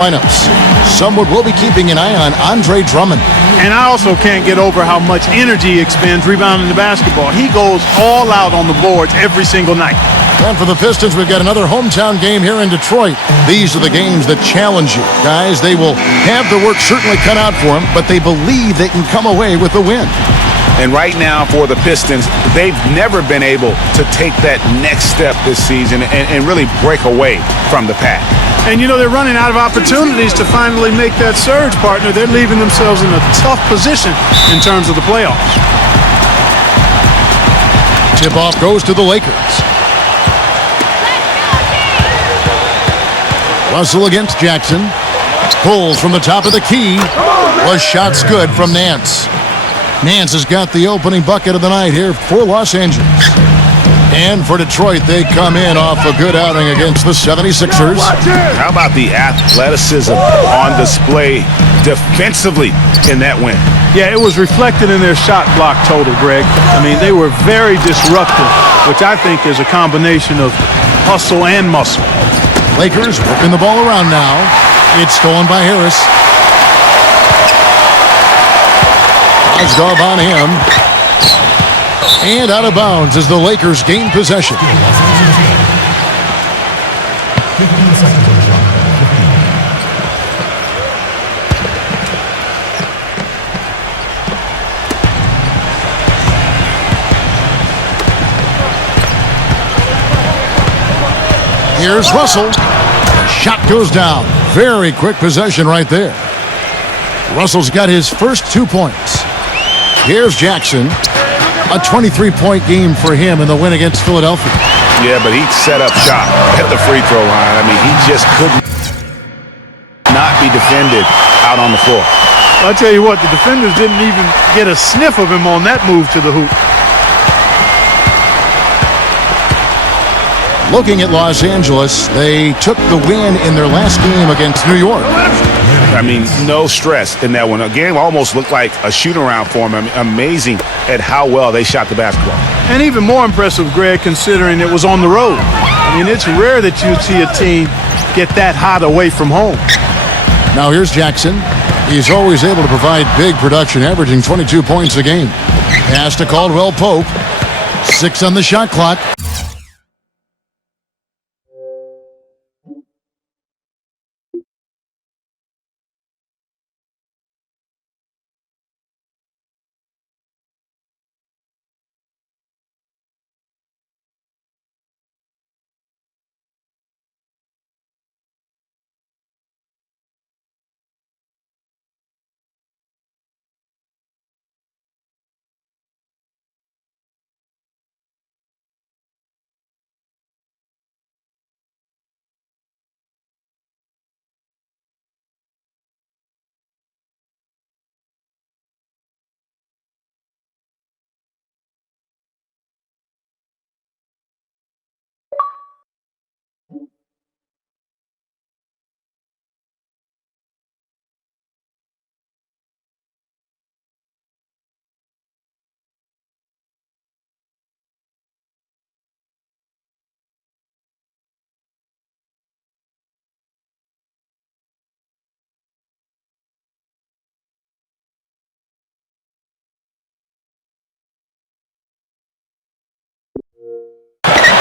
lineups. Someone will be keeping an eye on Andre Drummond. And I also can't get over how much energy he expends rebounding the basketball. He goes all out on the boards every single night. And for the Pistons, we've got another hometown game here in Detroit. These are the games that challenge you. Guys, they will have the work certainly cut out for them, but they believe they can come away with the win. And right now for the Pistons, they've never been able to take that next step this season and really break away from the pack. And, you know, they're running out of opportunities to finally make that surge, partner. They're leaving themselves in a tough position in terms of the playoffs. Tip-off goes to the Lakers. Russell against Jackson. Pulls from the top of the key. Was shots good from Nance. Nance has got the opening bucket of the night here for Los Angeles. And for Detroit, they come in off a good outing against the 76ers. How about the athleticism on display defensively in that win? Yeah, it was reflected in their shot block total, Greg. I mean, they were very disruptive, which I think is a combination of hustle and muscle. Lakers working the ball around now. It's stolen by Harris. Ozdov on him. And out of bounds as the Lakers gain possession. Here's Russell. The shot goes down. Very quick possession right there. Russell's got his first 2 points. Here's Jackson. A 23-point game for him in the win against Philadelphia. Yeah, but he set up shop at the free throw line. I mean, he just could not be defended out on the floor. I'll tell you what, the defenders didn't even get a sniff of him on that move to the hoop. Looking at Los Angeles, they took the win in their last game against New York. I mean, no stress in that one. The game almost looked like a shoot-around for them. I mean, amazing at how well they shot the basketball. And even more impressive, Greg, considering it was on the road. I mean, it's rare that you see a team get that hot away from home. Now here's Jackson. He's always able to provide big production, averaging 22 points a game. Pass to Caldwell Pope. 6 on the shot clock.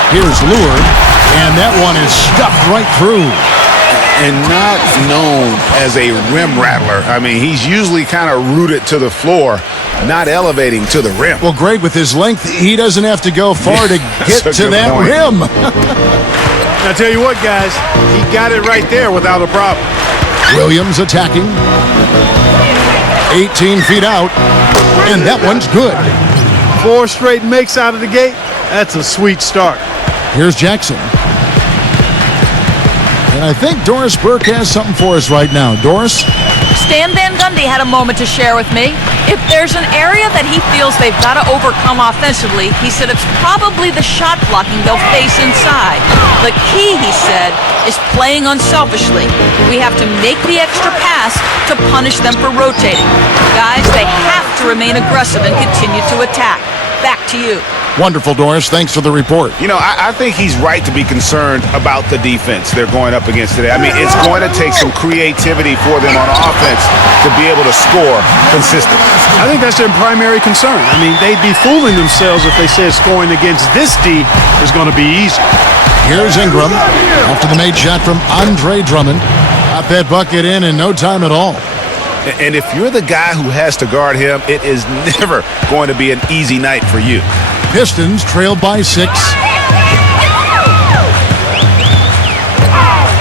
Here's Lure, and that one is stuffed right through. And not known as a rim rattler. I mean, he's usually kind of rooted to the floor, not elevating to the rim. Well, Greg, with his length, he doesn't have to go far to get to that rim. I'll tell you what, guys, he got it right there without a problem. Williams attacking. 18 feet out, and that one's good. 4 straight makes out of the gate. That's a sweet start. Here's Jackson. And I think Doris Burke has something for us right now. Doris? Stan Van Gundy had a moment to share with me. If there's an area that he feels they've got to overcome offensively, he said it's probably the shot blocking they'll face inside. The key, he said, is playing unselfishly. We have to make the extra pass to punish them for rotating. Guys, they have to remain aggressive and continue to attack. Back to you. Wonderful, Doris. Thanks for the report. You know, I think he's right to be concerned about the defense they're going up against today. I mean, it's going to take some creativity for them on offense to be able to score consistently. I think that's their primary concern. I mean, they'd be fooling themselves if they said scoring against this D is going to be easy. Here's Ingram after the made shot from Andre Drummond. Got that bucket in no time at all. And if you're the guy who has to guard him, it is never going to be an easy night for you. Pistons trailed by 6.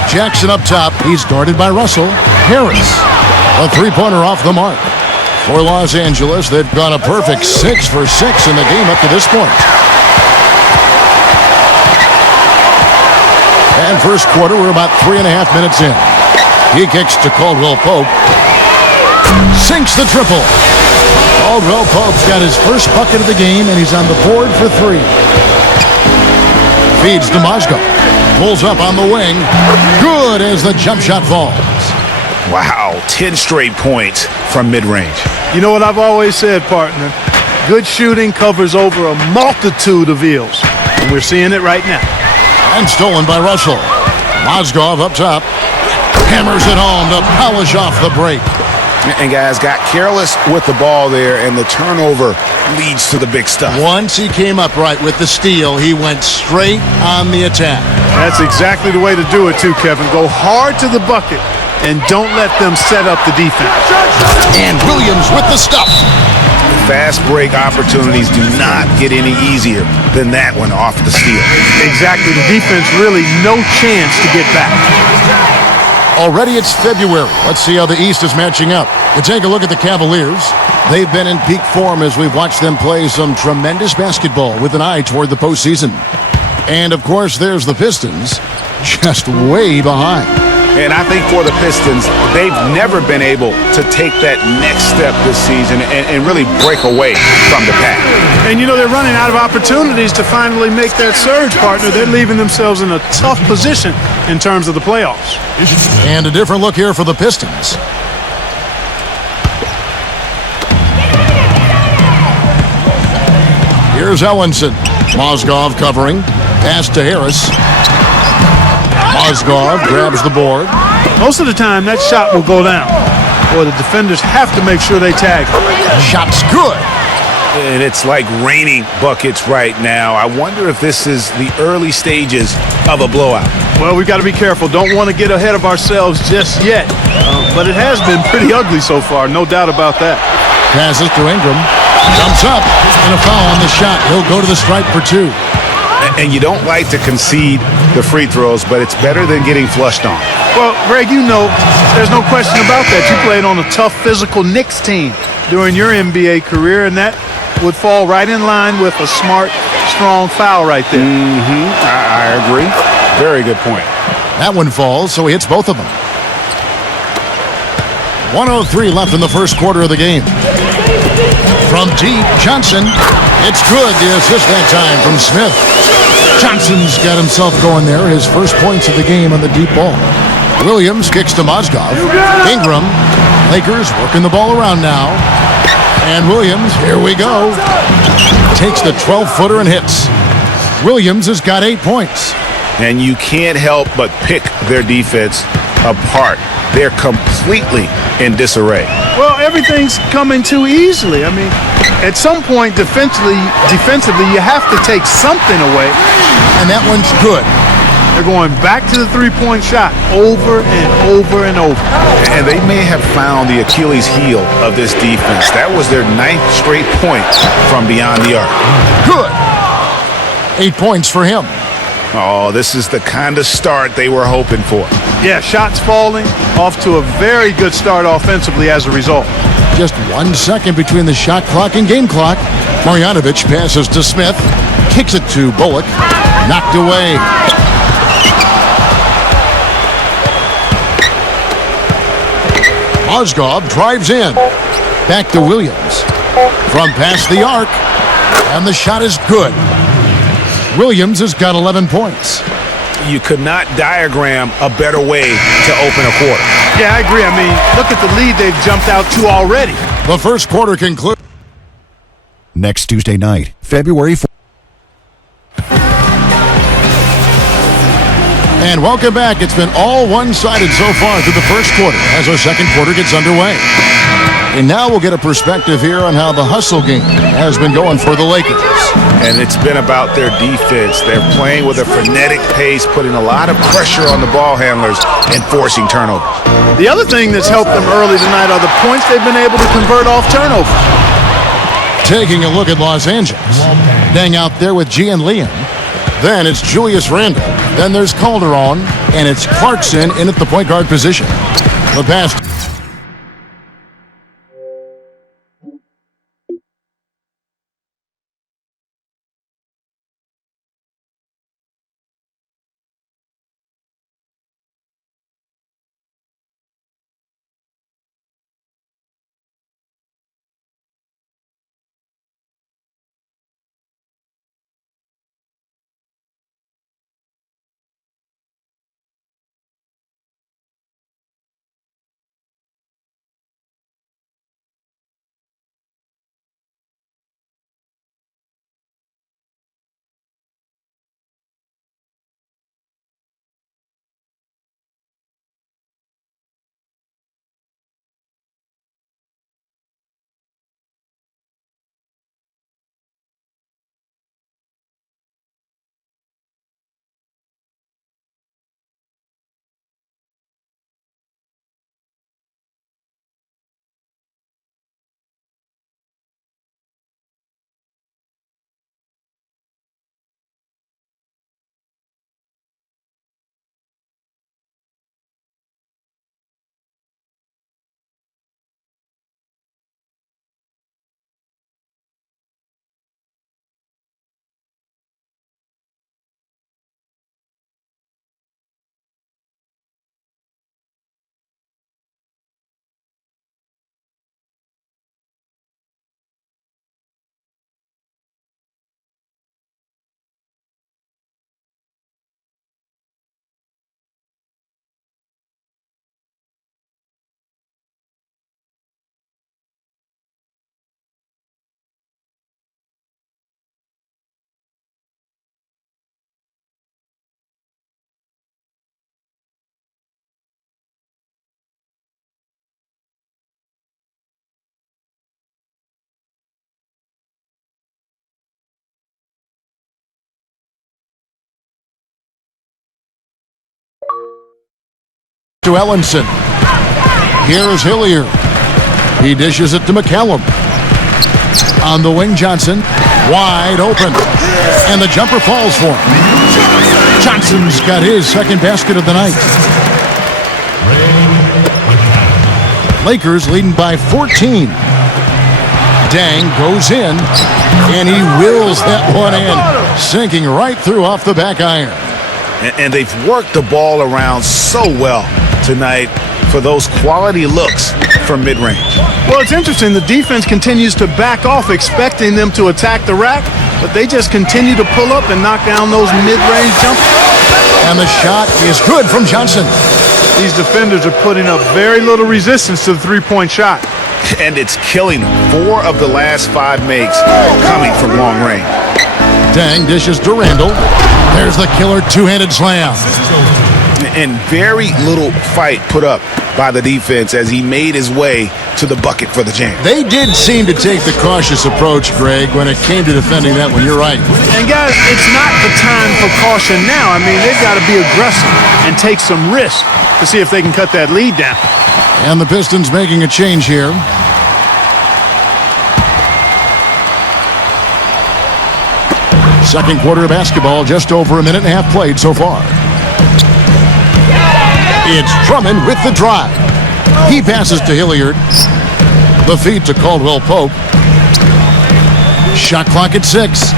Jackson up top. He's guarded by Russell. Harris, a three-pointer off the mark. For Los Angeles, they've gone a perfect 6 for 6 in the game up to this point. And first quarter, we're about 3.5 minutes in. He kicks to Caldwell Pope. Sinks the triple. Caldwell Pope's got his first bucket of the game, and he's on the board for 3. Feeds to Mozgov. Pulls up on the wing. Good as the jump shot falls. Wow, 10 straight points from mid-range. You know what I've always said, partner? Good shooting covers over a multitude of ills, and we're seeing it right now. And stolen by Russell. Mozgov up top. Hammers it home to polish off the break. And guys got careless with the ball there, and the turnover leads to the big stuff. Once he came up right with the steal, he went straight on the attack. That's exactly the way to do it too, Kevin. Go hard to the bucket and don't let them set up the defense. And Williams with the stuff. Fast break opportunities do not get any easier than that one off the steal. Exactly. The defense really no chance to get back. Already it's February. Let's see how the East is matching up. You take a look at the Cavaliers. They've been in peak form as we've watched them play some tremendous basketball with an eye toward the postseason. And, of course, there's the Pistons, just way behind. And I think for the Pistons, they've never been able to take that next step this season and really break away from the pack. And, you know, they're running out of opportunities to finally make that surge, partner. They're leaving themselves in a tough position in terms of the playoffs. And a different look here for the Pistons. Here's Ellenson. Mozgov covering. Pass to Harris. Mozgov grabs the board. Most of the time, that shot will go down, or the defenders have to make sure they tag him. Shot's good. And it's like raining buckets right now. I wonder if this is the early stages of a blowout. Well, we've got to be careful. Don't want to get ahead of ourselves just yet. But it has been pretty ugly so far, no doubt about that. Passes to Ingram. Jumps up. And a foul on the shot. He'll go to the stripe for 2. And you don't like to concede the free throws, but it's better than getting flushed on. Well, Greg, you know, there's no question about that. You played on a tough physical Knicks team during your NBA career, and that would fall right in line with a smart, strong foul right there. I agree. Very good point. That one falls, so he hits both of them. 1:03 left in the first quarter of the game. From deep, Johnson. It's good. The assist that time from Smith. Johnson's got himself going there. His first points of the game on the deep ball. Williams kicks to Mozgov. Ingram. Lakers working the ball around now. And Williams, here we go. Takes the 12-footer and hits. Williams has got 8 points. And you can't help but pick their defense apart. They're completely in disarray. Well, everything's coming too easily. I mean, at some point defensively, you have to take something away. And that one's good. They're going back to the three-point shot over and over and over. And they may have found the Achilles heel of this defense. That was their 9th straight point from beyond the arc. Good. 8 points for him. Oh, this is the kind of start they were hoping for. Yeah, shots falling, off to a very good start offensively as a result. Just 1 second between the shot clock and game clock. Marjanovic passes to Smith. Kicks it to Bullock. Knocked away. Mozgov drives in. Back to Williams. From past the arc. And the shot is good. Williams has got 11 points. You could not diagram a better way to open a quarter. Yeah, I agree. I mean, look at the lead they've jumped out to already. The first quarter concludes. Next Tuesday night, February 4th. And welcome back. It's been all one-sided so far through the first quarter as our second quarter gets underway. And now we'll get a perspective here on how the hustle game has been going for the Lakers. And it's been about their defense. They're playing with a frenetic pace, putting a lot of pressure on the ball handlers and forcing turnovers. The other thing that's helped them early tonight are the points they've been able to convert off turnovers. Taking a look at Los Angeles. Dang out there with G and Liam. Then it's Julius Randle. Then there's Calderon. And it's Clarkson in at the point guard position. The pass. To Ellenson. Here is Hilliard. He dishes it to McCallum. On the wing, Johnson. Wide open. And the jumper falls for him. Johnson's got his second basket of the night. Lakers leading by 14. Dang goes in. And he wills that one in. Sinking right through off the back iron. And they've worked the ball around so well tonight for those quality looks from mid-range. Well, it's interesting. The defense continues to back off, expecting them to attack the rack, but they just continue to pull up and knock down those mid-range jumpers. And the shot is good from Johnson. These defenders are putting up very little resistance to the three-point shot. And it's killing them. 4 of the last 5 makes coming from long range. Dang dishes to Randle. There's the killer two-handed slam. And very little fight put up by the defense as he made his way to the bucket for the jam. They did seem to take the cautious approach, Greg, when it came to defending that one. You're right. And, guys, it's not the time for caution now. I mean, they've got to be aggressive and take some risk to see if they can cut that lead down. And the Pistons making a change here. Second quarter of basketball, just over a minute and a half played so far. It's Drummond with the drive. He passes to Hilliard. The feed to Caldwell Pope. Shot clock at 6.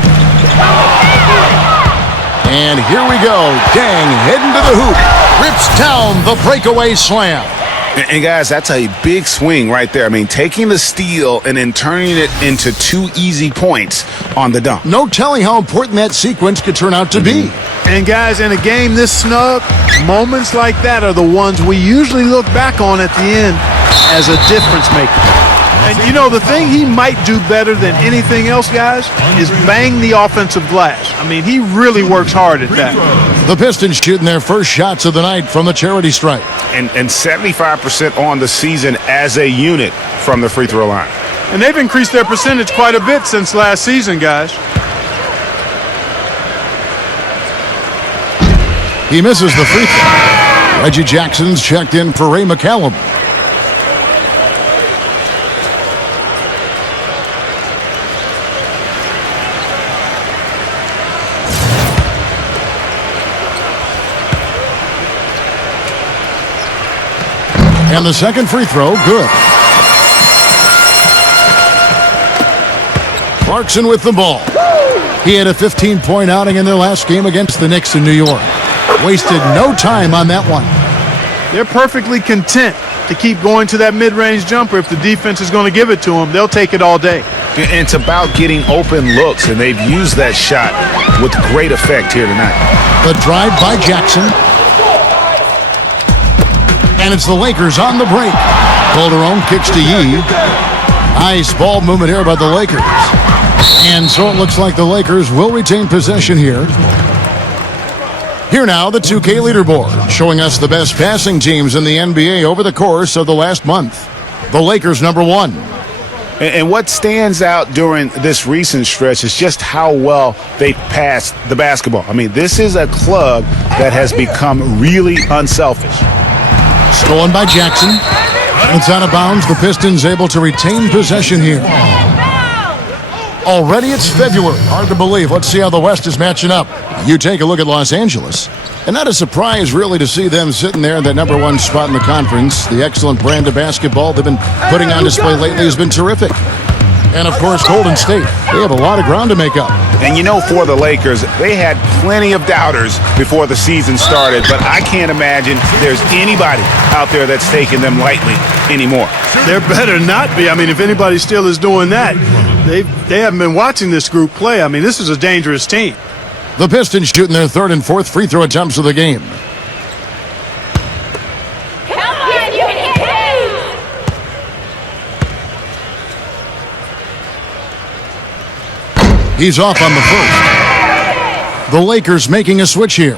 And here we go. Dang heading to the hoop. Rips down the breakaway slam. And guys, that's a big swing right there. I mean, taking the steal and then turning it into 2 easy points on the dunk. No telling how important that sequence could turn out to be. And, guys, in a game this snug, moments like that are the ones we usually look back on at the end as a difference maker. And, you know, the thing he might do better than anything else, guys, is bang the offensive glass. I mean, he really works hard at that. The Pistons shooting their first shots of the night from the charity stripe. And 75% on the season as a unit from the free throw line. And they've increased their percentage quite a bit since last season, guys. He misses the free throw. Reggie Jackson's checked in for Ray McCallum. And the second free throw, good. Clarkson with the ball. He had a 15-point outing in their last game against the Knicks in New York. Wasted no time on that one. They're perfectly content to keep going to that mid-range jumper. If the defense is going to give it to them, they'll take it all day. And it's about getting open looks, and they've used that shot with great effect here tonight. The drive by Jackson. And it's the Lakers on the break. Calderon kicks to Yee. Nice ball movement here by the Lakers. And so it looks like the Lakers will retain possession here. Here now, the 2K leaderboard, showing us the best passing teams in the NBA over the course of the last month. The Lakers #1. And what stands out during this recent stretch is just how well they passed the basketball. I mean, this is a club that has become really unselfish. Stolen by Jackson. It's out of bounds. The Pistons able to retain possession here. Already it's February. Hard to believe. Let's see how the West is matching up. You take a look at Los Angeles. And not a surprise, really, to see them sitting there in that #1 spot in the conference. The excellent brand of basketball they've been putting on display lately has been terrific. And, of course, Golden State. They have a lot of ground to make up. And, you know, for the Lakers, they had plenty of doubters before the season started, but I can't imagine there's anybody out there that's taking them lightly anymore. There better not be. I mean, if anybody still is doing that, they haven't been watching this group play. I mean, this is a dangerous team. The Pistons shooting their third and fourth free throw attempts of the game. He's off on the first. The Lakers making a switch here.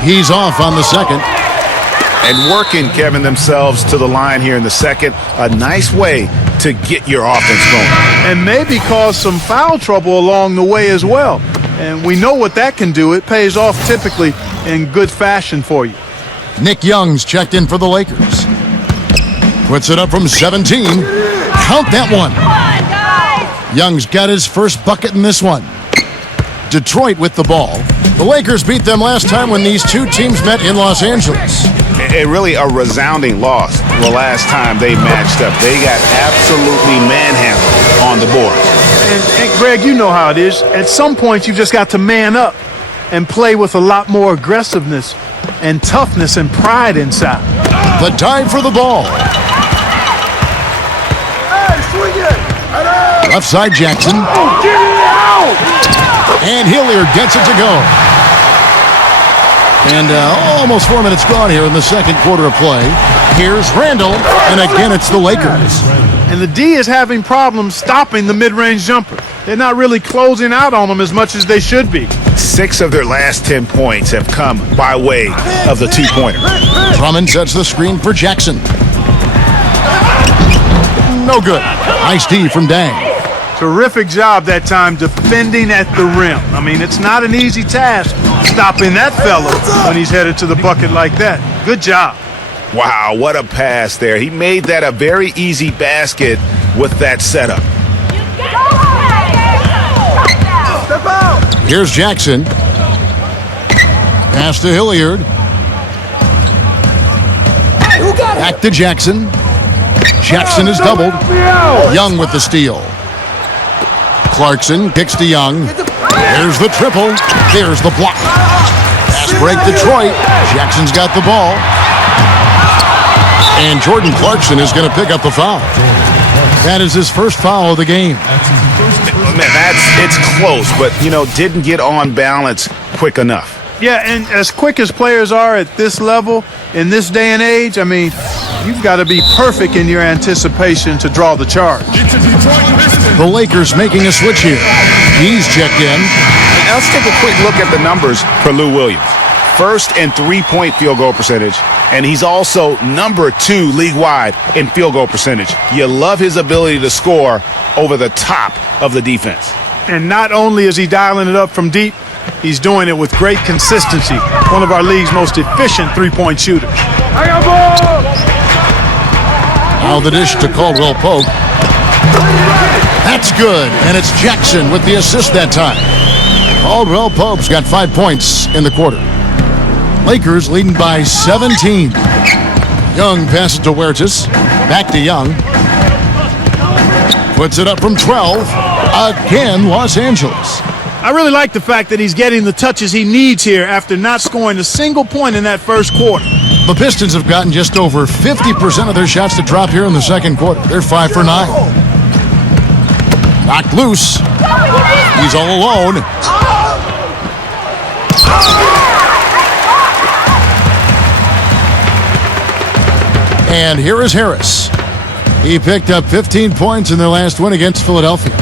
He's off on the second. And working, Kevin, themselves to the line here in the second. A nice way to get your offense going. And maybe cause some foul trouble along the way as well. And we know what that can do. It pays off typically in good fashion for you. Nick Young's checked in for the Lakers. Puts it up from 17. Count that one. Young's got his first bucket in this one. Detroit with the ball. The Lakers beat them last time when these two teams met in Los Angeles. Really a resounding loss the last time they matched up. They got absolutely manhandled on the board. And Greg, you know how it is. At some point, you've just got to man up and play with a lot more aggressiveness and toughness and pride inside. The dive for the ball. Hey, swing it! Left side Jackson. Oh, get it out! And Hilliard gets it to go. And almost 4 minutes gone here in the second quarter of play. Here's Randall, and again it's the Lakers. And the D is having problems stopping the mid-range jumper. They're not really closing out on them as much as they should be. 6 of their last 10 points have come by way of the two-pointer. Drummond sets the screen for Jackson. No good. Nice D from Dang. Terrific job that time defending at the rim. I mean, it's not an easy task stopping that fella when he's headed to the bucket like that. Good job. Wow, what a pass there. He made that a very easy basket with that setup. Here's Jackson. Pass to Hilliard. Back to Jackson. Jackson is doubled. Young with the steal. Clarkson kicks to Young. There's the triple. There's the block. Pass break Detroit. Jackson's got the ball. And Jordan Clarkson is going to pick up the foul. That is his first foul of the game. Man, it's close, but, didn't get on balance quick enough. Yeah, and as quick as players are at this level, in this day and age, you've got to be perfect in your anticipation to draw the charge. The Lakers making a switch here. He's checked in. Now let's take a quick look at the numbers for Lou Williams. First in three-point field goal percentage, and he's also number 2 league-wide in field goal percentage. You love his ability to score over the top of the defense. And not only is he dialing it up from deep, he's doing it with great consistency. One of our league's most efficient three-point shooters. Now the dish to Caldwell Pope. That's good, and it's Jackson with the assist that time. Caldwell Pope's got 5 points in the quarter. Lakers leading by 17. Young passes to Huertas. Back to Young. Puts it up from 12. Again, Los Angeles. I really like the fact that he's getting the touches he needs here after not scoring a single point in that first quarter. The Pistons have gotten just over 50% of their shots to drop here in the second quarter. They're 5 for 9. Knocked loose. He's all alone. And here is Harris. He picked up 15 points in their last win against Philadelphia.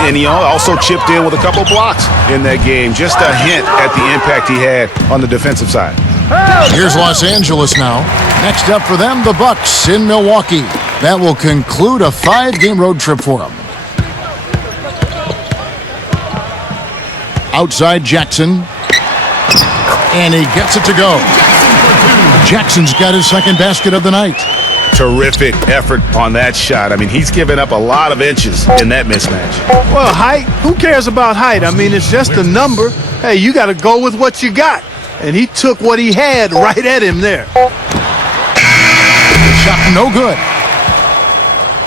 And he also chipped in with a couple blocks in that game. Just a hint at the impact he had on the defensive side. Here's Los Angeles now. Next up for them, the Bucks in Milwaukee. That will conclude a 5-game road trip for them. Outside Jackson. And he gets it to go. Jackson's got his second basket of the night. Terrific effort on that shot. He's given up a lot of inches in that mismatch. Well, height, who cares about height? It's just a number. Hey, you got to go with what you got. And he took what he had right at him there. Shot no good.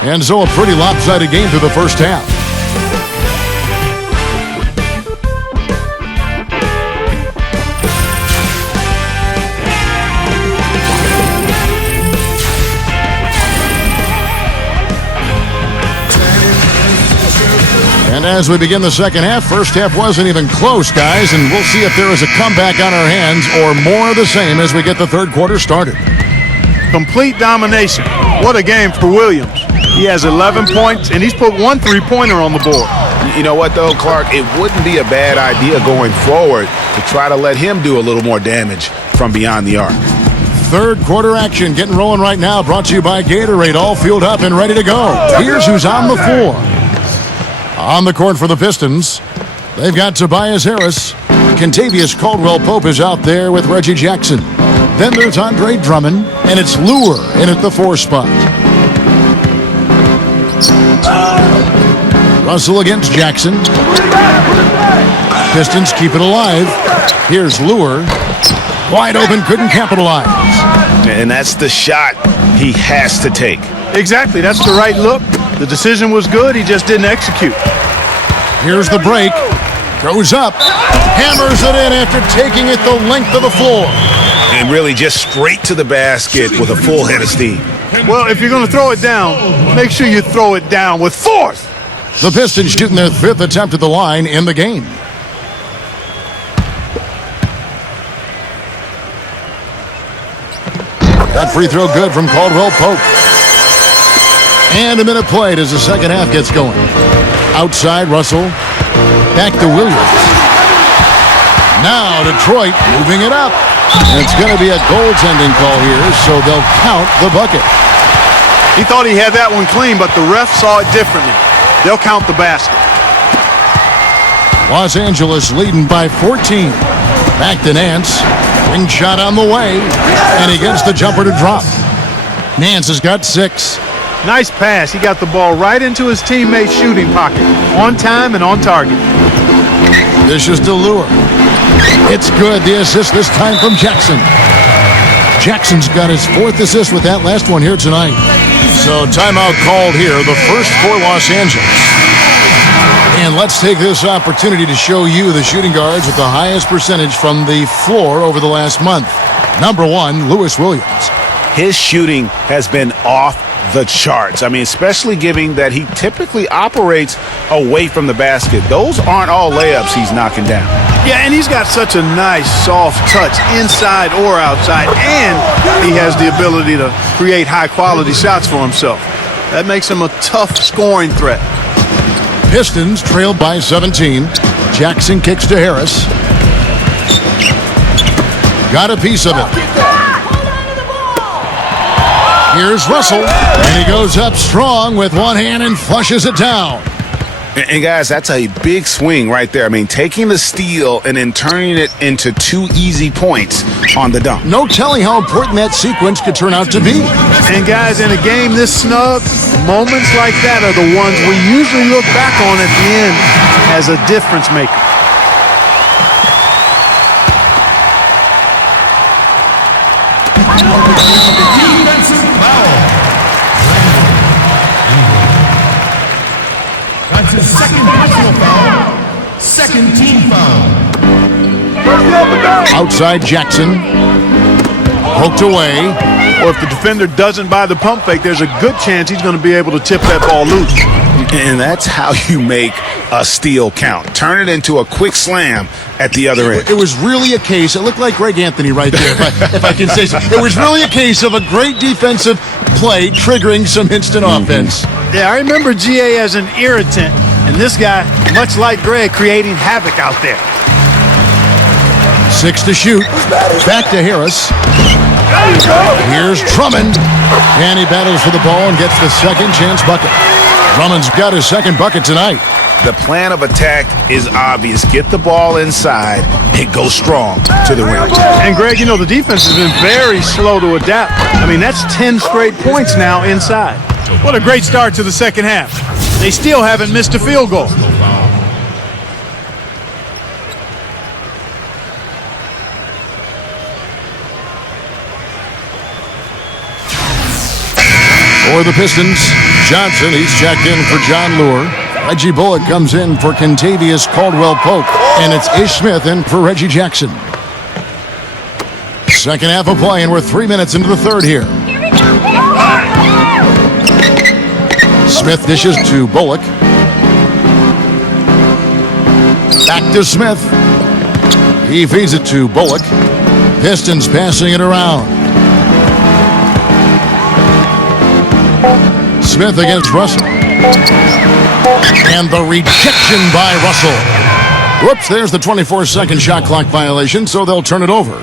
And so a pretty lopsided game through the first half. And as we begin the second half, first half wasn't even close, guys, and we'll see if there is a comeback on our hands or more of the same as we get the third quarter started. Complete domination. What a game for Williams. He has 11 points, and he's put 1 3-pointer on the board. You know what, though, Clark? It wouldn't be a bad idea going forward to try to let him do a little more damage from beyond the arc. Third quarter action getting rolling right now, brought to you by Gatorade, all fueled up and ready to go. Here's who's on the floor. On the court for the Pistons, they've got Tobias Harris. Kentavious Caldwell-Pope is out there with Reggie Jackson. Then there's Andre Drummond, and it's Lure in at the 4 spot. Russell against Jackson. Pistons keep it alive. Here's Lure. Wide open, couldn't capitalize. And that's the shot he has to take. Exactly, that's the right look. The decision was good, he just didn't execute. Here's the break. Goes up. Hammers it in after taking it the length of the floor. And really just straight to the basket with a full head of steam. Well, if you're going to throw it down, make sure you throw it down with force. The Pistons shooting their 5th attempt at the line in the game. That free throw good from Caldwell-Pope. And a minute played as the second half gets going. Outside Russell. Back to Williams. Now Detroit moving it up. And it's going to be a goaltending call here, so they'll count the bucket. He thought he had that one clean, but the ref saw it differently. They'll count the basket. Los Angeles leading by 14. Back to Nance. Ring shot on the way. And he gets the jumper to drop. Nance has got 6. Nice pass. He got the ball right into his teammate's shooting pocket. On time and on target. This is to Lure. It's good. The assist this time from Jackson. Jackson's got his 4th assist with that last one here tonight. So timeout called here, the first for Los Angeles. And let's take this opportunity to show you the shooting guards with the highest percentage from the floor over the last month. Number 1, Lewis Williams. his shooting has been off the charts. I mean, especially given that he typically operates away from the basket. Those aren't all layups he's knocking down. Yeah, and he's got such a nice, soft touch inside or outside, and he has the ability to create high-quality shots for himself. That makes him a tough scoring threat. Pistons trailed by 17. Jackson kicks to Harris. Got a piece of it. Here's Russell, and he goes up strong with one hand and flushes it down. And guys, that's a big swing right there. I mean, taking the steal and then turning it into 2 easy points on the dunk. No telling how important that sequence could turn out to be. And guys, in a game this snug, moments like that are the ones we usually look back on at the end as a difference maker. Defensive foul. That's his second personal foul. Second team foul. Outside Jackson. Poked away. Or if the defender doesn't buy the pump fake, there's a good chance he's going to be able to tip that ball loose. And that's how you make a steal count. Turn it into a quick slam at the other end. It was really a case, it looked like Greg Anthony right there, if I can say so. It was really a case of a great defensive play triggering some instant offense. Yeah, I remember GA as an irritant, and this guy, much like Greg, creating havoc out there. 6 to shoot. Back to Harris. Here's Drummond. And he battles for the ball and gets the second chance bucket. Drummond's got his second bucket tonight. The plan of attack is obvious. Get the ball inside and go strong to the rim. And Greg, you know, the defense has been very slow to adapt. I mean, that's 10 straight points now inside. What a great start to the second half. They still haven't missed a field goal. For the Pistons, Johnson, he's checked in for John Lure. Reggie Bullock comes in for Kentavious Caldwell-Pope. And it's Ish Smith in for Reggie Jackson. Second half of play, and we're 3 minutes into the third here. Smith dishes to Bullock. Back to Smith. He feeds it to Bullock. Pistons passing it around. Smith against Russell. And the rejection by Russell. Whoops, there's the 24-second shot clock violation, so they'll turn it over.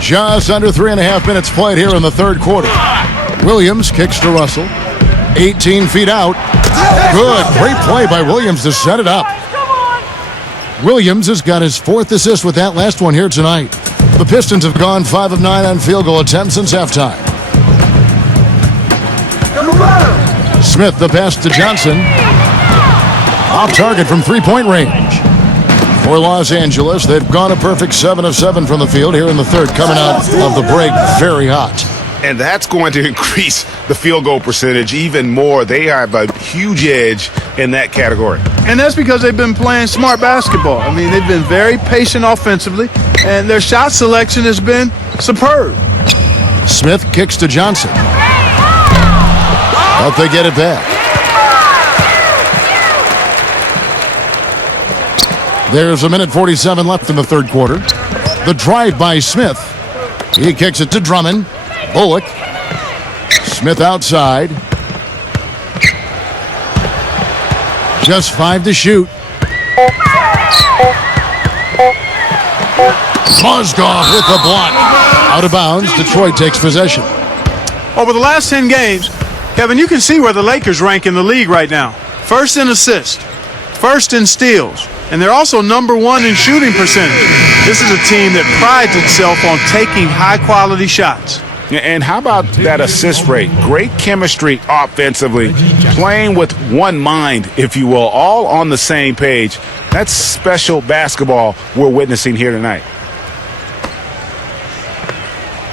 Just under 3.5 minutes played here in the third quarter. Williams kicks to Russell. 18 feet out. Good, great play by Williams to set it up. Williams has got his 4th assist with that last one here tonight. The Pistons have gone 5 of 9 on field goal attempts since halftime. Smith, the pass to Johnson. Off target from three-point range. For Los Angeles, they've gone a perfect 7 of 7 from the field here in the third, coming out of the break very hot. And that's going to increase the field goal percentage even more. They have a huge edge in that category. And that's because they've been playing smart basketball. I mean, they've been very patient offensively, and their shot selection has been superb. Smith kicks to Johnson. Hope they get it back. There's 1:47 left in the third quarter. The drive by Smith. He kicks it to Drummond. Bullock. Smith outside. Just 5 to shoot. Mozgov with the block. Out of bounds. Detroit takes possession. Over the last 10 games, Kevin, you can see where the Lakers rank in the league right now. First in assists, first in steals, and they're also number 1 in shooting percentage. This is a team that prides itself on taking high-quality shots. And how about that assist rate? Great chemistry offensively, playing with one mind, if you will, all on the same page. That's special basketball we're witnessing here tonight.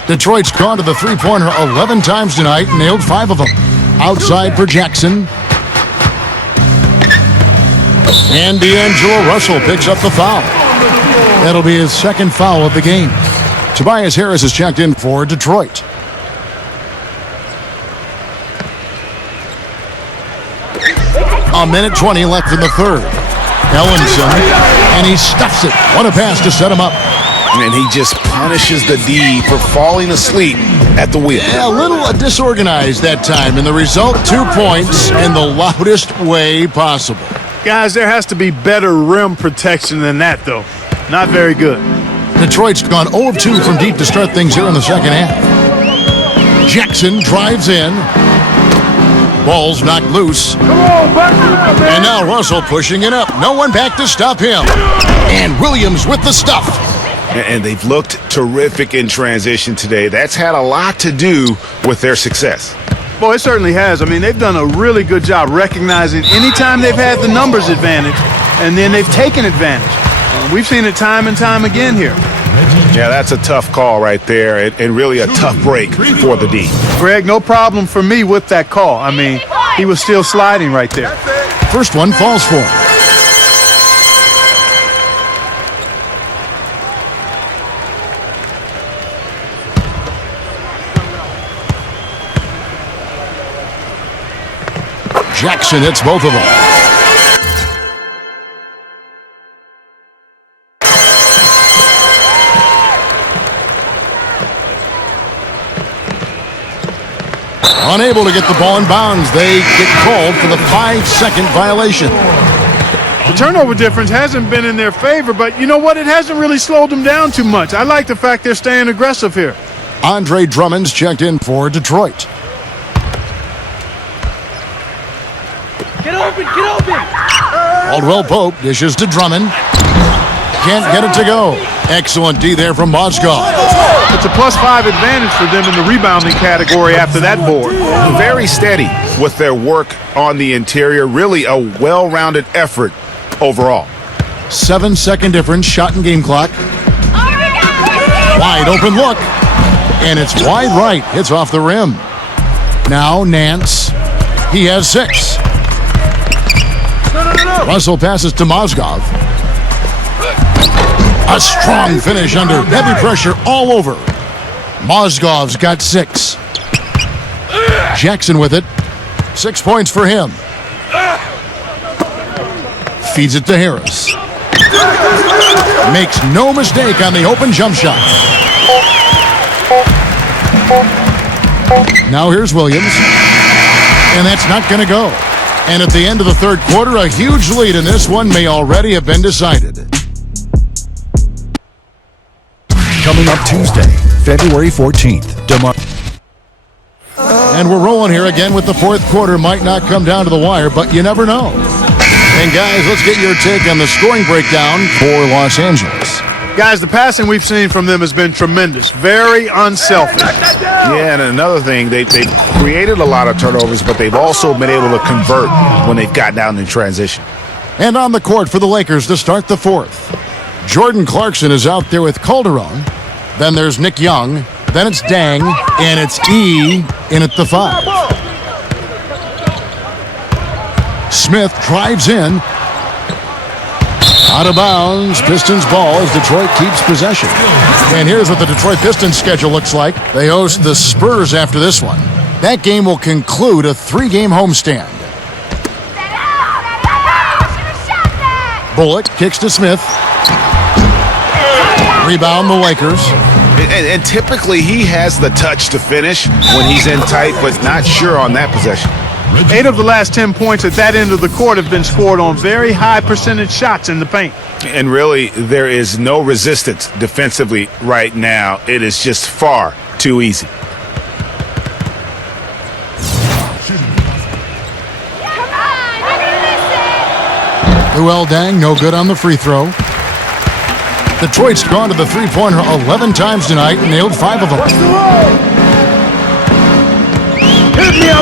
Detroit's gone to the three-pointer 11 times tonight, nailed 5 of them. Outside for Jackson. And D'Angelo Russell picks up the foul. That'll be his second foul of the game. Tobias Harris is checked in for Detroit. A minute 20 left in the third. Ellenson, and he stuffs it. What a pass to set him up. And he just punishes the D for falling asleep at the wheel. Yeah, a little disorganized that time, and the result, 2 points in the loudest way possible. Guys, there has to be better rim protection than that, though. Not very good. Detroit's gone 0 of 2 from deep to start things here in the second half. Jackson drives in. Ball's knocked loose. And now Russell pushing it up. No one back to stop him. And Williams with the stuff. And they've looked terrific in transition today. That's had a lot to do with their success. Boy, it certainly has. I mean, they've done a really good job recognizing anytime they've had the numbers advantage, and then they've taken advantage. We've seen it time and time again here. Yeah, that's a tough call right there, and really a tough break for the D. Greg, no problem for me with that call. I mean, he was still sliding right there. First one falls for him. Jackson hits both of them. Unable to get the ball in bounds. They get called for the 5-second violation. The turnover difference hasn't been in their favor, but you know what? It hasn't really slowed them down too much. I like the fact they're staying aggressive here. Andre Drummond's checked in for Detroit. Get open! Caldwell Pope dishes to Drummond. Can't get it to go. Excellent D there from Mozgov. It's a +5 advantage for them in the rebounding category after that board. Very steady with their work on the interior. Really a well-rounded effort overall. 7-second difference, shot and game clock. Wide open look. And it's wide right. Hits off the rim. Now Nance. He has 6. Russell passes to Mozgov. A strong finish under heavy pressure all over. Mozgov's got 6. Jackson with it. 6 points for him. Feeds it to Harris. Makes no mistake on the open jump shot. Now here's Williams. And that's not going to go. And at the end of the third quarter, a huge lead in this one may already have been decided. Coming up Tuesday, February 14th. And we're rolling here again with the fourth quarter. Might not come down to the wire, but you never know. And guys, let's get your take on the scoring breakdown for Los Angeles. Guys, the passing we've seen from them has been tremendous. Very unselfish. Yeah, and another thing, they've created a lot of turnovers, but they've also been able to convert when they've got down in transition. And on the court for the Lakers to start the fourth. Jordan Clarkson is out there with Calderon. Then there's Nick Young. Then it's Dang. And it's E in at the 5. Smith drives in. Out of bounds. Pistons ball as Detroit keeps possession. And here's what the Detroit Pistons schedule looks like. They host the Spurs after this one. That game will conclude a 3-game homestand. Bullock kicks to Smith. Rebound the Lakers. And typically he has the touch to finish when he's in tight, but not sure on that possession. 8 of the last 10 points at that end of the court have been scored on very high percentage shots in the paint. And really, there is no resistance defensively right now. It is just far too easy. Luol Deng, no good on the free throw. Detroit's gone to the three-pointer 11 times tonight and nailed 5 of them.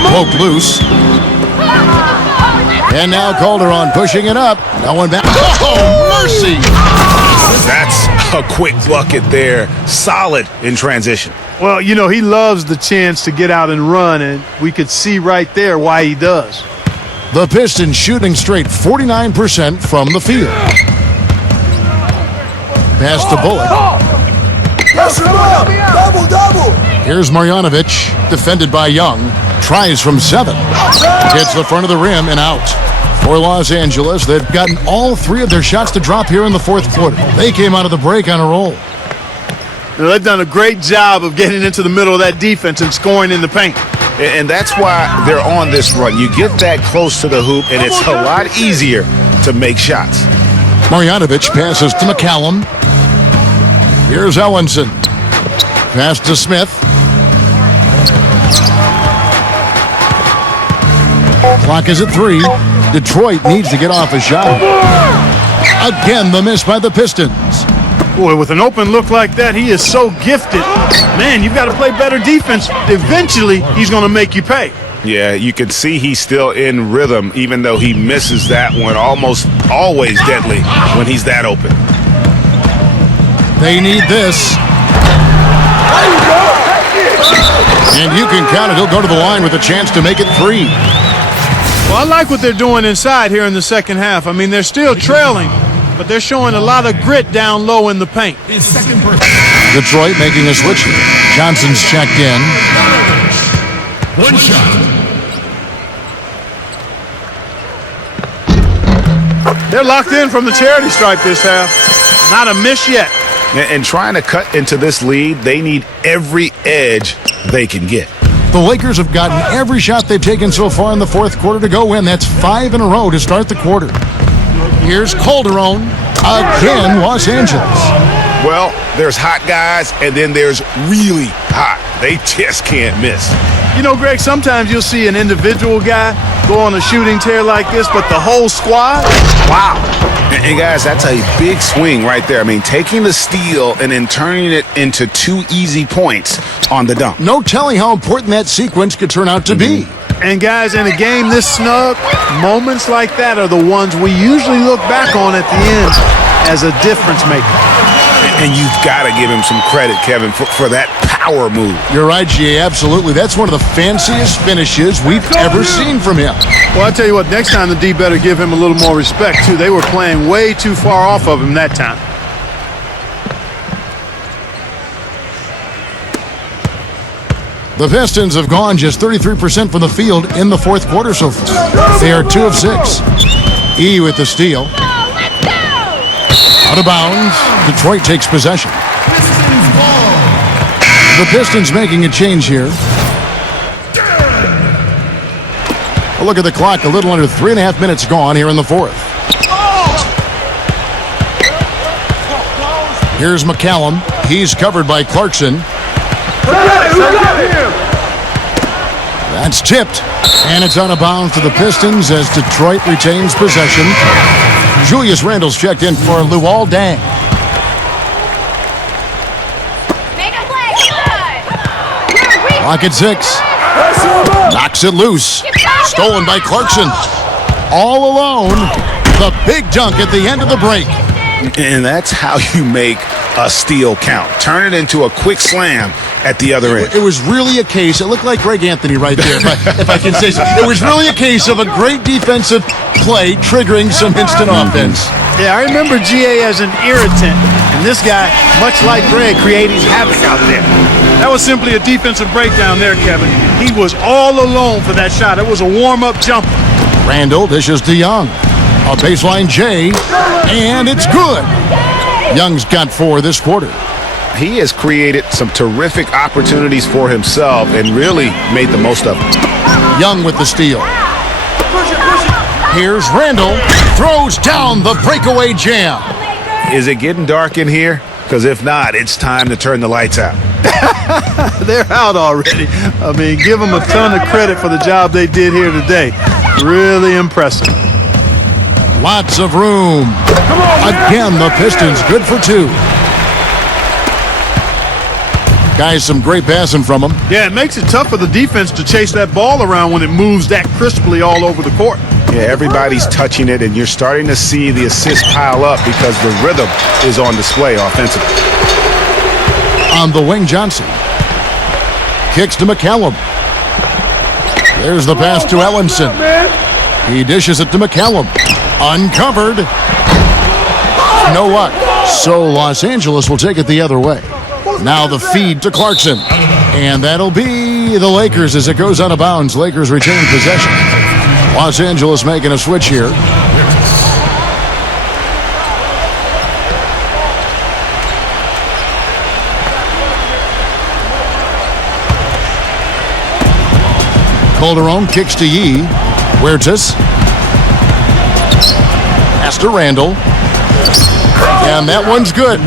Poke loose. And now Calderon pushing it up. No one back. Oh, mercy! That's a quick bucket there. Solid in transition. Well, you know, he loves the chance to get out and run, and we could see right there why he does. The Pistons shooting straight 49% from the field. Pass to Bullock. Here's Marjanovic, defended by Young. Tries from 7. Hits the front of the rim and out. For Los Angeles, they've gotten all 3 of their shots to drop here in the fourth quarter. They came out of the break on a roll. Now, they've done a great job of getting into the middle of that defense and scoring in the paint. And that's why they're on this run. You get that close to the hoop, and it's a lot easier to make shots. Marjanovic passes to McCallum. Here's Ellenson. Pass to Smith. Clock is at 3. Detroit needs to get off a shot. Again, the miss by the Pistons. Boy, with an open look like that, he is so gifted. Man, you've got to play better defense. Eventually, he's going to make you pay. Yeah, you can see he's still in rhythm, even though he misses that one. Almost always deadly when he's that open. They need this. And you can count it. He'll go to the line with a chance to make it 3. Well, I like what they're doing inside here in the second half. I mean, they're still trailing, but they're showing a lot of grit down low in the paint. Detroit making a switch here. Johnson's checked in. 1 shot. They're locked in from the charity stripe this half. Not a miss yet. And trying to cut into this lead, they need every edge they can get. The Lakers have gotten every shot they've taken so far in the fourth quarter to go in. That's 5 in a row to start the quarter. Here's Calderon. Again, Los Angeles. Well, there's hot guys, and then there's really hot. They just can't miss. You know, Greg, sometimes you'll see an individual guy go on a shooting tear like this, but the whole squad, wow. And guys, that's a big swing right there. I mean, taking the steal and then turning it into 2 easy points on the dunk. No telling how important that sequence could turn out to be. And guys, in a game this snug, moments like that are the ones we usually look back on at the end as a difference maker. And you've got to give him some credit, Kevin, for that power move. You're right, G. Absolutely. That's one of the fanciest finishes we've ever seen from him. Well, I tell you what, next time the D better give him a little more respect, too. They were playing way too far off of him that time. The Pistons have gone just 33% from the field in the fourth quarter so far. They are 2 of 6. E with the steal. Out of bounds. Detroit takes possession. The Pistons making a change here. A look at the clock. A little under 3.5 minutes gone here in the fourth. Here's McCallum. He's covered by Clarkson. That's tipped. And it's out of bounds to the Pistons as Detroit retains possession. Julius Randle's checked in for Luol Deng. Clock at 6. Knocks it loose. Stolen by Clarkson. All alone. The big dunk at the end of the break. And that's how you make a steal count. Turn it into a quick slam at the other end. It was really a case. It looked like Greg Anthony right there, if I can say so. It was really a case of a great defensive play triggering some instant offense. Yeah, I remember GA as an irritant, and this guy, much like Greg, creating havoc out there. That was simply a defensive breakdown there, Kevin. He was all alone for that shot. It was a warm-up jumper. Randle dishes to Young. A baseline J, and it's good. Young's got 4 this quarter. He has created some terrific opportunities for himself and really made the most of them. Young with the steal. Here's Randle. Throws down the breakaway jam. Is it getting dark in here? Because if not, it's time to turn the lights out. They're out already. I mean, give them a ton of credit for the job they did here today. Really impressive. Lots of room. Again, the Pistons good for 2. Guys, some great passing from them. Yeah, it makes it tough for the defense to chase that ball around when it moves that crisply all over the court. Yeah, everybody's touching it, and you're starting to see the assists pile up because the rhythm is on display offensively. On the wing, Johnson. Kicks to McCallum. There's the pass to Ellenson. He dishes it to McCallum. Uncovered. You know what? So Los Angeles will take it the other way. Now the feed to Clarkson. And that'll be the Lakers as it goes out of bounds. Lakers retain possession. Los Angeles making a switch here. Calderon kicks to Yee. Huertas. Pass to Randall. And that one's good.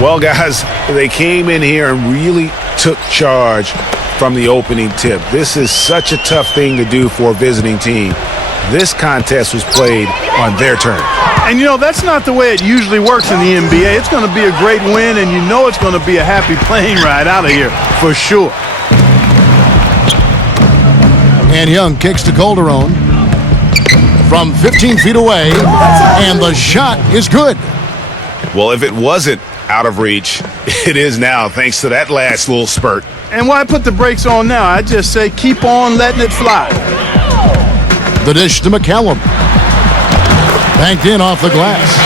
Well, guys, they came in here and really took charge from the opening tip. This is such a tough thing to do for a visiting team. This contest was played on their terms. And, you know, that's not the way it usually works in the NBA. It's going to be a great win, and you know it's going to be a happy plane ride out of here for sure. And Young kicks to Calderon from 15 feet away, and the shot is good. Well, if it wasn't out of reach, it is now thanks to that last little spurt. And why put the brakes on now? I just say keep on letting it fly. The dish to McCallum. Banked in off the glass.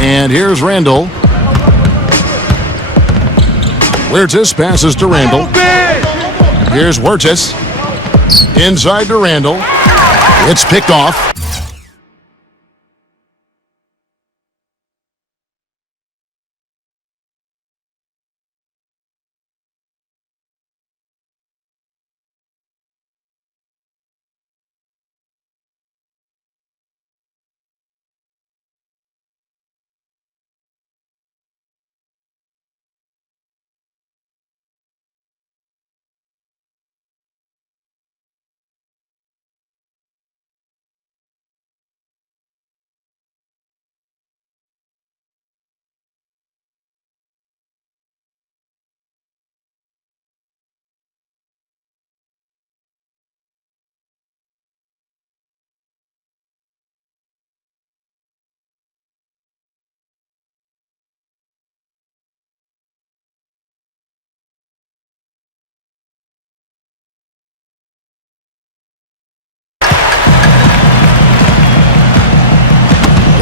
And here's Randall. Huertas passes to Randall. Here's Huertas. Inside to Randall. It's picked off.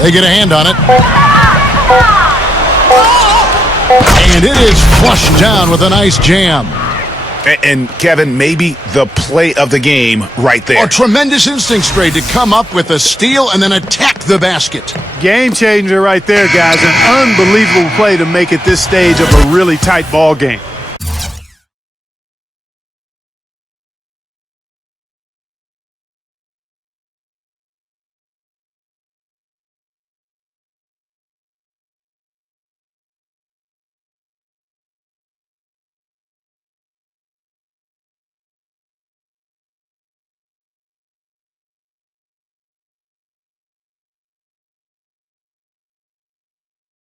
They get a hand on it. And it is flushed down with a nice jam. And Kevin, maybe the play of the game right there. A tremendous instinct straight to come up with a steal and then attack the basket. Game changer right there, guys. An unbelievable play to make it this stage of a really tight ball game.